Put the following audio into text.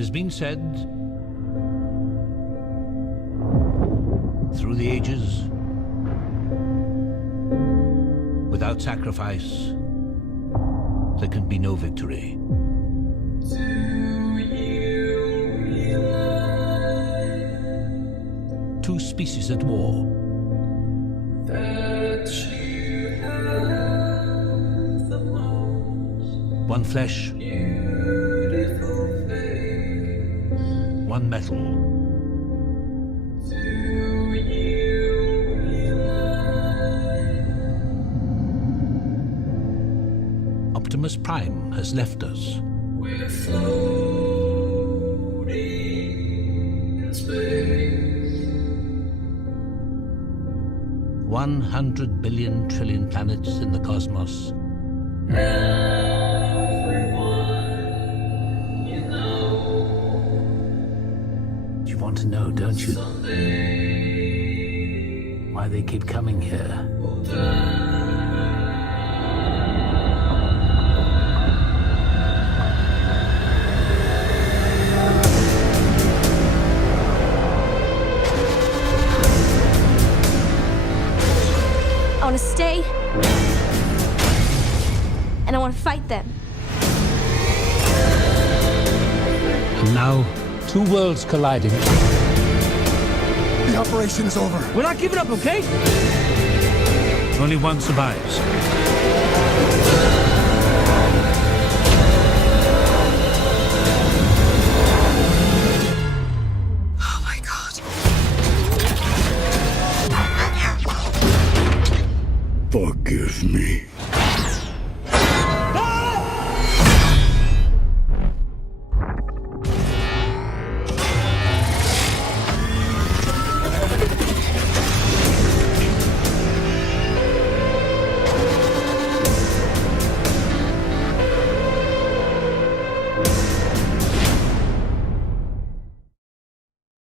has been said through the ages, without sacrifice, there can be no victory. Two species at war. One flesh, one metal. Optimus Prime has left us. We're floating in space. 100 billion trillion planets in the cosmos. Everyone you know. You want to know, don't you? Someday Why they keep coming here? we'll die. I want to stay, and I want to fight them. And now, two worlds colliding. The operation is over. We're not giving up, okay? Only one survives. Oh my God. Forgive me.